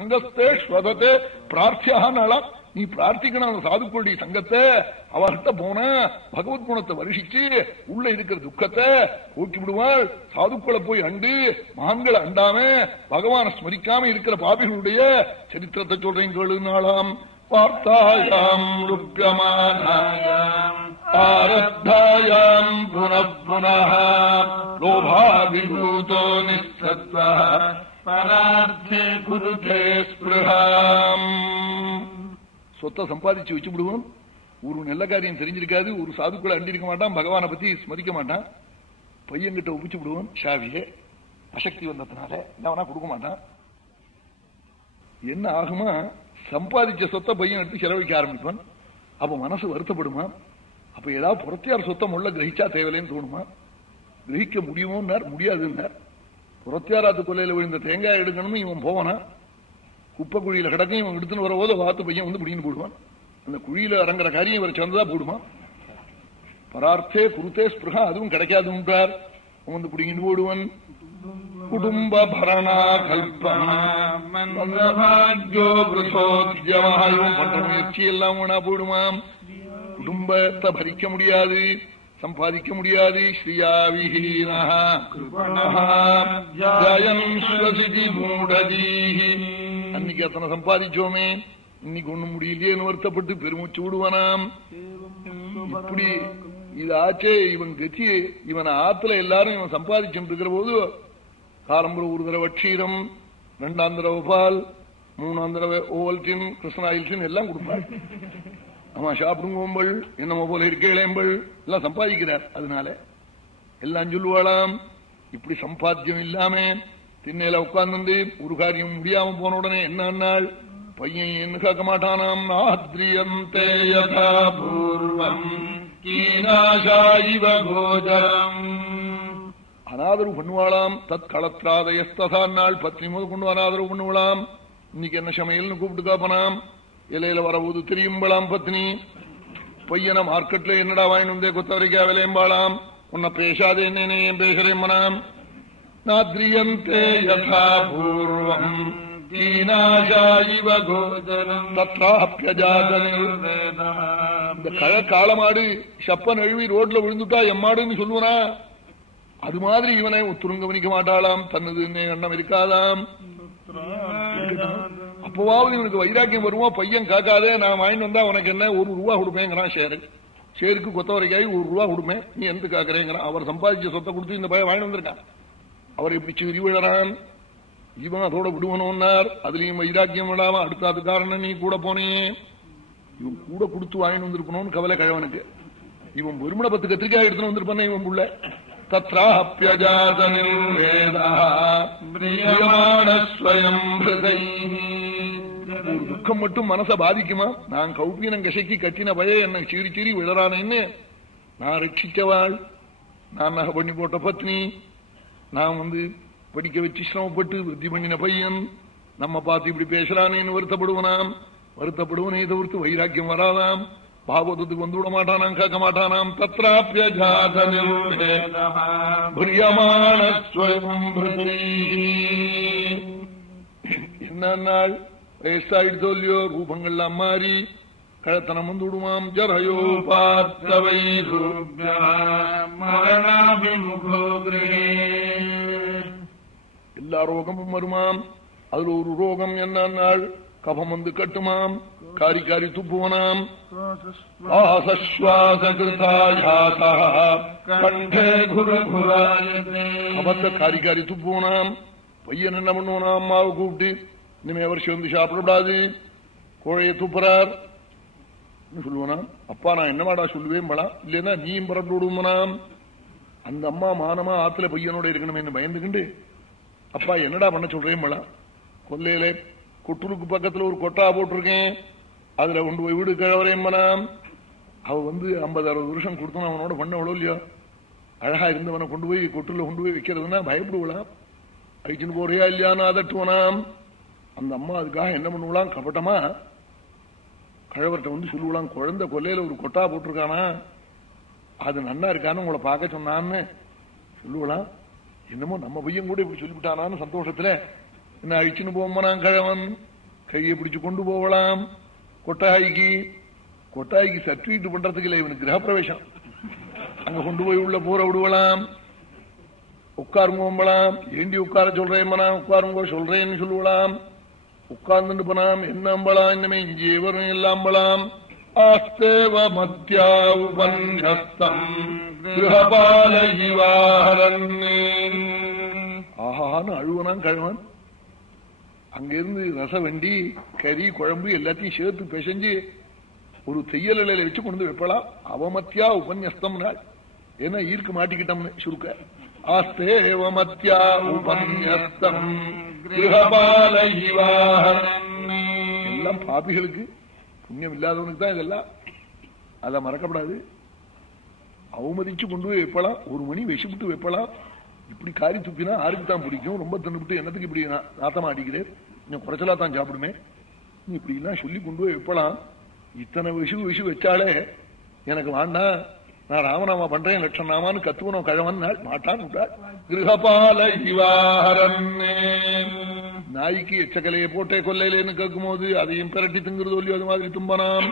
சங்கஸ்தே ஸ்வதத்தை பிரார்த்தியானாலா, நீ பிரார்த்திக்கணும் அந்த சாதுக்களுடைய சங்கத்தை. அவர்கிட்ட போன பகவத் குணத்தை வருஷிச்சு உள்ள இருக்கிற துக்கத்தை போக்கி விடுவாள். சாதுக்களை போய் அண்டு மகான்களை அண்டாம பகவானை ஸ்மரிக்காம இருக்கிற பாபிகளுடைய சரித்திரத்தை சொல்றேன் கேளுனாலாம். வார்த்தாயாம் ருப்யமானாயாம் ஆரத்தாயாம் புனః புனः லோபாவிபூதோ நிஸ்ஸத்வः பரார்த்தே குருதே ஸ்பிருஹாம். சொத்தை சம்பாதிச்சு வச்சு விடுவோம். ஒரு நல்ல காரியம் தெரிஞ்சிருக்காது, ஒரு சாதுக்களை அண்டிருக்க மாட்டான், பகவானை பத்தி ஸ்மரிக்க மாட்டான். பையன்கிட்ட ஒப்பிச்சு விடுவோம். ஷாவியே அசக்தி வந்ததுனால என்ன கொடுக்க மாட்டான். என்ன ஆகுமா, சம்பாதிச்ச சொத்தை பையன் எடுத்து செலவழிக்க ஆரம்பிப்பான். அப்ப மனசு வருத்தப்படுமா? அப்ப ஏதாவது புறத்தியார் சொத்தை முள்ள கிரகிச்சா தேவையில்லைன்னு தோணுமா? கிரகிக்க முடியுமோன்னார், முடியாதுன்னார். புறத்தியாராத்து கொள்ளையில விழுந்த தேங்காய் எடுக்கணும்னு இவன் போவானா, குப்பை குழியில கிடக்கும். இவன் எடுத்துன்னு வரபோது வாத்து பையன் வந்து பிடின்னு போடுவான். அந்த குழியில இறங்குற காரியம் இவர் சேர்ந்ததா போடுமா? பரார்த்தே குருத்தே ஸ்பிருஹா, அதுவும் கிடைக்காதுன்றார். அவன் வந்து பிடிங்கிட்டு போடுவன். குடும்ப பரணா கல்பம் பண்ற முயற்சி எல்லாம் ஒன்னா போடுமாம். குடும்பத்தை பறிக்க முடியாது, சம்பாதிக்க முடியாது. அன்னைக்கு அத்தனை சம்பாதிச்சோமே, இன்னைக்கு ஒண்ணும் முடியலையேன்னு வருத்தப்பட்டு பெருமூச்சு விடுவானாம். இப்படி இது ஆச்சே இவன் கட்சி. இவன் ஆத்துல எல்லாரும் இவன் சம்பாதிச்சுட்டு இருக்கிற போது காலம்புற ஒரு தடவை க்ஷீரம், 2ஆம் தடவை பால், 3ஆம் தடவை ஓவல்டின், கிருஷ்ணாயில்டின் எல்லாம் கொடுப்பாள். ஆமா, சாப்பிடுங்கோம்பள், என்னமோ போல இருக்கேளேம்பள் எல்லாம் சம்பாதிக்கிறார். அதனால எல்லாம் சொல்லுவாளாம். இப்படி சம்பாத்தியம் இல்லாம திண்ணையில உட்கார்ந்து ஒரு காரியம் முடியாம போன உடனே என்ன பையன் என்ன கேட்க மாட்டானாம். நாத்ரியந்தே யதா பூர்வம் கீனாஷாயிவ கோஜரம். அனாதரவு பண்ணுவாளாம். தத் களத்ராதயஸ்தான் நாள் பத்னி முதல் கொண்டு அனாதரவு பண்ணுவாளாம். இன்னைக்கு என்ன சமையல்னு கூப்பிட்டு காப்பனாம். இலையில வரபோது தெரியும்பளாம் பத்னி. பையனை மார்க்கெட்ல என்னடா வாங்கிட்டு வந்தே கொத்தவரைக்கா விளையம்பாளாம். உன்னை பேசாதே என்ன ஏன் பேசுறேன் மனாம். நாத்ரியந்தே யதா பூர்வம் கீனாஷாயிவ கோஜரம் தத்ராப்யஜாதனில். இந்த காளமாடு சப்பன் எழுவி ரோட்ல விழுந்துட்டா எம்மாடுன்னு சொல்லுவனா, அது மாதிரி இவனை ஒத்துரும் கவனிக்க மாட்டாளாம். தன்னது எண்ணம் இருக்காதாம். அப்பவாவது இவனுக்கு வைராக்கியம் வருவா. பையன் காக்காதே, நான் வாங்கிட்டு வந்தா உனக்கு என்ன, ₹1 கொடுப்பேங்கிறான். ஷேருக்கு கொத்தவரைக்காய் ₹1 கொடுப்பேன், நீ எந்த காக்கிறேங்கிறான். அவர் சம்பாதிச்ச சொத்தை கொடுத்து இந்த பையன் வாங்கிட்டு வந்திருக்கான். அவர் எப்படி சிரி விழறான். இவன் அதோட விடுவனோன்னார். அதுலயும் வைராக்கியம் விடாம அடுத்த காரணம் நீ கூட போனே. இவன் கூட கொடுத்து வாங்கிட்டு வந்திருக்கணும்னு கவலை கழவனுக்கு. இவன் வெறுமனை 10 கத்திரிக்காய் எடுத்துன்னு வந்திருப்பானே இவன் புள்ள. துக்கம் மட்டும் மனச பாதிக்குமா? நான் கௌபீனம் கசைக்கு கட்டின பய என்ன சீறி சீறி விழறானேன்னு. நான் ரட்சிச்சவாள், நான் நகை பண்ணி போட்ட பத்னி, நான் வந்து படிக்க வச்சு சிரமப்பட்டு விருத்தி பண்ணின பையன், நம்ம பார்த்து இப்படி பேசுறானேன்னு வருத்தப்படுவனாம். வருத்தப்படுவனே தவிர்த்து வைராக்கியம் வராதாம். பாகவதத்துக்கு வந்து விட மாட்டானாம், கேட்க மாட்டானாம். என்ன நாள் வயசாயிடுதோ இல்லையோ, ரூபங்கள்லாம் மாறி கழத்தனம் வந்து விடுமாம். ஜரயோ பார்த்தவை எல்லா ரோகமும் வருமாம். அதுல ஒரு ரோகம் என்ன நாள் கபம் வந்து கட்டுமாம். காரி காரி துப்புவனாம். கபத்தை காரி காரி துப்புவனாம். பையன் என்ன பண்ணுவனா, அம்மாவை கூப்பிட்டு இனிமே வருஷம் வந்து சாப்பிடக்கூடாது, கோழையை துப்புறார் சொல்லுவனா. அப்பா நான் என்னமாடா சொல்லுவேன் பலா, இல்லைன்னா நீயும் பரப்பு விடுவனாம். அந்த அம்மா மானமா ஆத்துல பையனோட இருக்கணும் பயந்துக்கிண்டு, அப்பா என்னடா பண்ண சொல்றேன் பலா, கொல்லையில கொட்டுலுக்கு பக்கத்துல ஒரு கொட்டா போட்டிருக்கேன், அதுல கொண்டு போய் வீடு கிழவரேன் மனாம். அவ வந்து 50-60 வருஷம் கொடுத்தோம், அவனோட பண்ண அவ்வளோ இல்லையோ, அழகா இருந்தவனை கொண்டு போய் கொட்டுல கொண்டு போய் வைக்கிறதுனா பயப்படுவலாம். அழிச்சுன்னு போறியா இல்லையான்னு அதட்டுவனாம். அந்த அம்மா அதுக்காக என்ன பண்ணுவலாம், கபட்டமா கழவர்கிட்ட வந்து சொல்லுவலாம், குழந்தை கொல்லையில ஒரு கொட்டா போட்டிருக்கானா, அது நன்னா இருக்கான்னு உங்களை பார்க்க சொன்னான்னு சொல்லுவலாம். என்னமோ நம்ம பையன் கூட இப்படி சொல்லிவிட்டானான்னு சந்தோஷத்துல என்ன அழிச்சுன்னு போமான் கழவன். கையை பிடிச்சு கொண்டு போகலாம். கொட்டாய்க்கு சர்டிபிகேட் பண்றதுக்கு இல்லை, இவனுக்கு கிரகப்பிரவேசம். அங்க கொண்டு போய் உள்ள போற விடுவலாம். உட்காருங்கோம்பலாம். ஏண்டி உட்கார சொல்றேன், உட்காருங்கோ சொல்றேன்னு சொல்லுவலாம். உட்கார்ந்துட்டு போனாம். என்ன அம்பலாம், இன்னமே இங்கே வரும் எல்லாம் அம்பலாம். ஆஸ்தேவ மத்யா உபன்யஸ்தம் கிரகபால இவாஹரன்னே. ஆஹான்னு அழுவனான் கழுவன். அங்கிருந்து ரசவண்டி கறி குழம்பு எல்லாத்தையும் சேர்த்து பிசைஞ்சு ஒரு தையல் இலையில வச்சு கொண்டு வைப்பலாம். அவமத்தியா உபன்யஸ்தம் நாள். ஏன்னா ஈர்க்கு மாட்டிக்கிட்டோம்னு சுருக்க. ஆஸ்தேவமத்யா உபன்யஸ்தம் கிரகபால இவாஹரன்னே. எல்லாம் பாபிகளுக்கு, புண்ணியம் இல்லாதவனுக்கு தான் இதெல்லாம். அதை மறக்கப்படாது. அவமதிச்சு கொண்டு போய் வைப்பலாம். ஒரு மணி வச்சுவிட்டு வைப்பலாம். இப்படி காரி துப்பினா ஆருக்கு தான் பிடிக்கும். ரொம்ப தின்னுபிட்டு என்னத்துக்கு இப்படி நாத்தமா அடிக்கிறேன், கொஞ்சம் குறைச்சலா தான் சாப்பிடுமே, இப்படி எல்லாம் சொல்லி கொண்டு போய் வைப்பலாம். இத்தனை விஷு வச்சாலே எனக்கு வேண்டாம், நான் ராமநாமா பண்றேன் லட்சநாமான்னு கத்துவனும் கழவன் மாட்டான் விட்டார். கிரகபால இவாஹரன்னே. நாய்க்கு எச்சக்கலையை போட்டே கொல்லையிலேன்னு கேட்கும் போது அதையும் பிரட்டி திங்குறதோ இல்லையோ அது மாதிரி தும்பனாம்.